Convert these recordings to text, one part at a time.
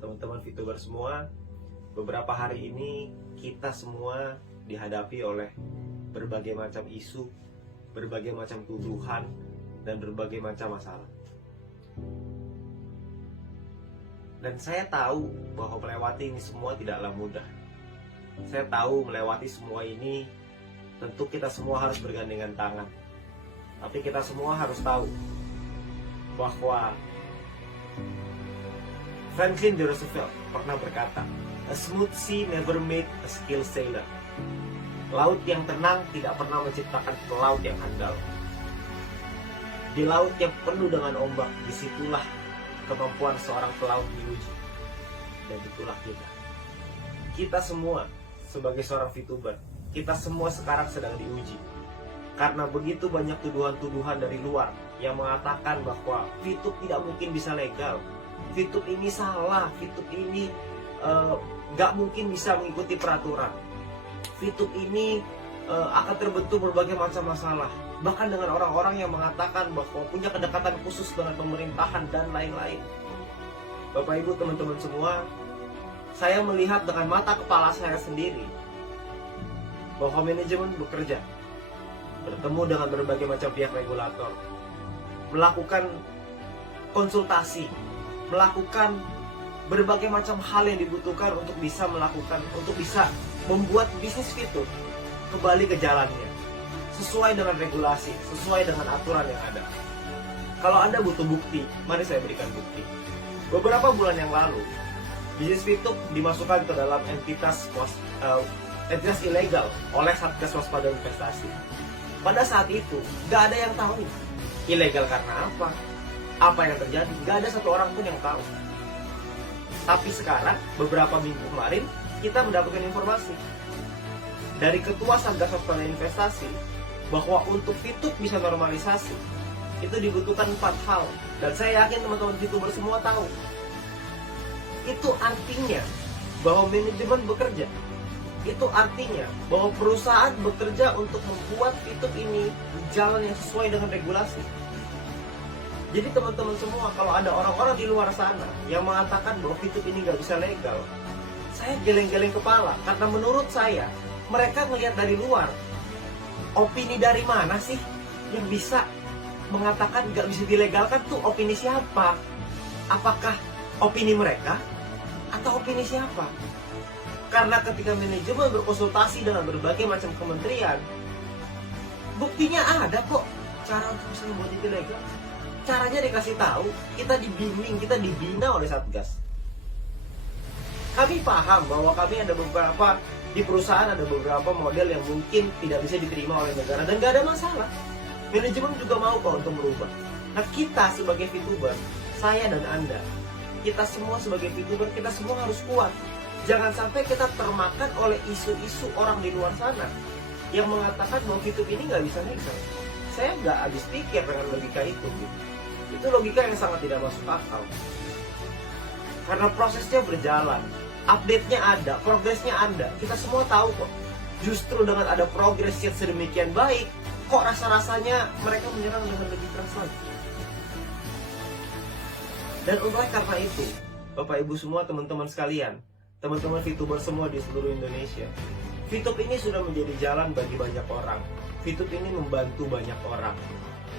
teman-teman VTuber semua. Beberapa hari ini kita semua dihadapi oleh berbagai macam isu, berbagai macam tuduhan, dan berbagai macam masalah. Dan saya tahu bahwa melewati ini semua tidaklah mudah. Saya tahu melewati semua ini tentu kita semua harus bergandengan tangan. Tapi kita semua harus tahu bahwa Franklin D. Roosevelt pernah berkata, "A smooth sea never made a skilled sailor." Laut yang tenang tidak pernah menciptakan pelaut yang handal. Di laut yang penuh dengan ombak, disitulah kemampuan seorang pelaut diuji. Dan itulah kita. Kita semua sebagai seorang VTuber, kita semua sekarang sedang diuji. Karena begitu banyak tuduhan-tuduhan dari luar yang mengatakan bahwa VTube tidak mungkin bisa legal. VTube ini salah, VTube ini gak mungkin bisa mengikuti peraturan. VTube ini akan terbentuk berbagai macam masalah. Bahkan dengan orang-orang yang mengatakan bahwa punya kedekatan khusus dengan pemerintahan dan lain-lain. Bapak Ibu teman-teman semua, saya melihat dengan mata kepala saya sendiri bahwa manajemen bekerja, bertemu dengan berbagai macam pihak regulator, melakukan konsultasi, melakukan berbagai macam hal yang dibutuhkan untuk bisa membuat bisnis VTube kembali ke jalannya, sesuai dengan regulasi, sesuai dengan aturan yang ada. Kalau Anda butuh bukti, mari saya berikan bukti. Beberapa bulan yang lalu, bisnis VTube dimasukkan ke dalam entitas ilegal oleh Satgas Waspada Investasi. Pada saat itu, gak ada yang tahu ilegal karena apa yang terjadi. Gak ada satu orang pun yang tahu. Tapi sekarang, beberapa minggu kemarin, kita mendapatkan informasi dari Ketua Satgas Waspada Investasi bahwa untuk VTube bisa normalisasi, itu dibutuhkan 4 hal. Dan saya yakin teman-teman VTuber semua tahu. Itu artinya bahwa manajemen bekerja. Itu artinya bahwa perusahaan bekerja untuk membuat VTube ini jalan yang sesuai dengan regulasi. Jadi teman-teman semua, kalau ada orang-orang di luar sana yang mengatakan bahwa VTube ini nggak bisa legal, saya geleng-geleng kepala. Karena menurut saya, mereka melihat dari luar. Opini dari mana sih yang bisa mengatakan nggak bisa dilegalkan? Tuh opini siapa? Apakah opini mereka atau opini siapa? Karena ketika manajemen berkonsultasi dengan berbagai macam kementerian, buktinya ada kok cara untuk bisa membuat itu legal. Caranya dikasih tahu, kita dibimbing, kita dibina oleh Satgas. Kami paham bahwa kami ada beberapa di perusahaan, ada beberapa model yang mungkin tidak bisa diterima oleh negara dan gak ada masalah. Manajemen juga mau kok untuk merubah. Nah, kita sebagai VTuber, saya dan Anda, kita semua sebagai VTuber, kita semua harus kuat. Jangan sampai kita termakan oleh isu-isu orang di luar sana yang mengatakan bahwa VTube ini nggak bisa legal. Saya nggak habis pikir dengan logika itu. Gitu. Itu logika yang sangat tidak masuk akal. Karena prosesnya berjalan, update-nya ada, progresnya ada. Kita semua tahu kok. Justru dengan ada progres yang sedemikian baik, kok rasa-rasanya mereka menyerang dengan lebih keras lagi. Dan oleh karena itu, Bapak Ibu semua, teman-teman sekalian, teman-teman VTuber semua di seluruh Indonesia, VTube ini sudah menjadi jalan bagi banyak orang. VTube ini membantu banyak orang.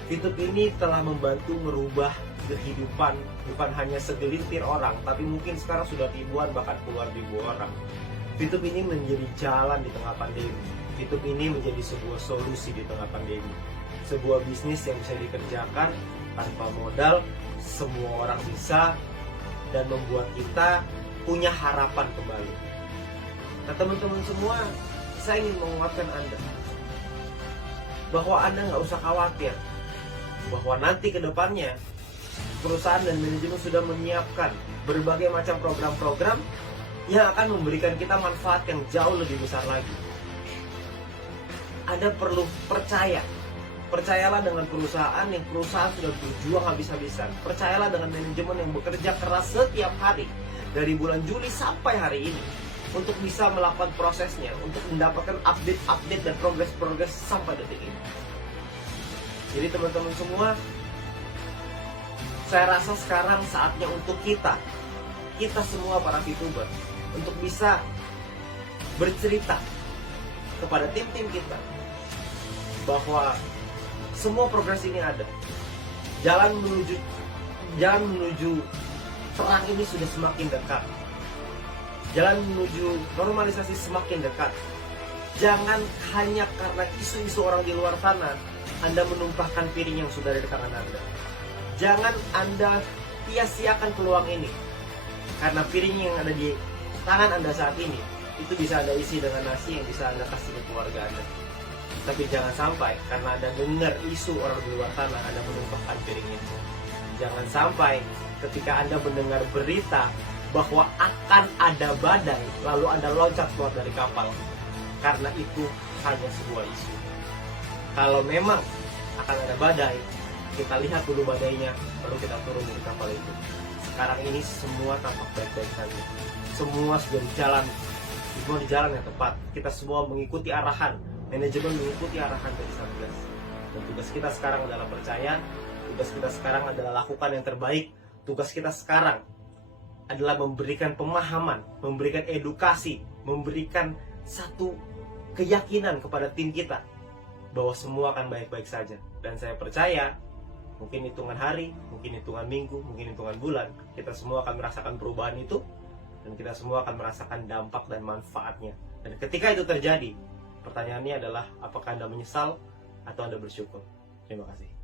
VTube ini telah membantu merubah kehidupan bukan hanya segelintir orang, tapi mungkin sekarang sudah ribuan bahkan puluhan ribu orang. VTube ini menjadi jalan di tengah pandemi. VTube ini menjadi sebuah solusi di tengah pandemi. Sebuah bisnis yang bisa dikerjakan tanpa modal, semua orang bisa, dan membuat kita punya harapan kembali. Nah teman-teman semua, saya ingin menguatkan Anda bahwa Anda nggak usah khawatir bahwa nanti ke depannya perusahaan dan manajemen sudah menyiapkan berbagai macam program-program yang akan memberikan kita manfaat yang jauh lebih besar lagi. Anda perlu percaya. Percayalah dengan perusahaan sudah berjuang habis-habisan. Percayalah dengan manajemen yang bekerja keras setiap hari dari bulan Juli sampai hari ini untuk bisa melakukan prosesnya, untuk mendapatkan update-update dan progres-progres sampai detik ini. Jadi teman-teman semua, saya rasa sekarang saatnya untuk kita kita semua para VTuber untuk bisa bercerita kepada tim-tim kita bahwa semua progres ini ada. Jalan menuju perang ini sudah semakin dekat. Jalan menuju normalisasi semakin dekat. Jangan hanya karena isu-isu orang di luar sana Anda menumpahkan piring yang sudah ada di tangan Anda. Jangan Anda sia-siakan peluang ini, karena piring yang ada di tangan Anda saat ini itu bisa Anda isi dengan nasi yang bisa Anda kasih ke keluarga Anda. Tapi jangan sampai karena Anda dengar isu orang di luar sana Anda menumpahkan piring itu. Jangan sampai ketika Anda mendengar berita bahwa akan ada badai lalu Anda loncat keluar dari kapal, karena itu hanya sebuah isu. Kalau memang akan ada badai, kita lihat dulu badainya, baru kita turun dari kapal itu. Sekarang ini semua tampak baik-baik saja. Semua sudah di jalan yang tepat. Kita semua mengikuti arahan, manajemen mengikuti arahan dari Satgas. Dan tugas kita sekarang adalah percaya, tugas kita sekarang adalah lakukan yang terbaik, tugas kita sekarang adalah memberikan pemahaman, memberikan edukasi, memberikan satu keyakinan kepada tim kita bahwa semua akan baik-baik saja. Dan saya percaya mungkin hitungan hari, mungkin hitungan minggu, mungkin hitungan bulan, kita semua akan merasakan perubahan itu, dan kita semua akan merasakan dampak dan manfaatnya. Dan ketika itu terjadi, pertanyaannya adalah apakah Anda menyesal atau Anda bersyukur? Terima kasih.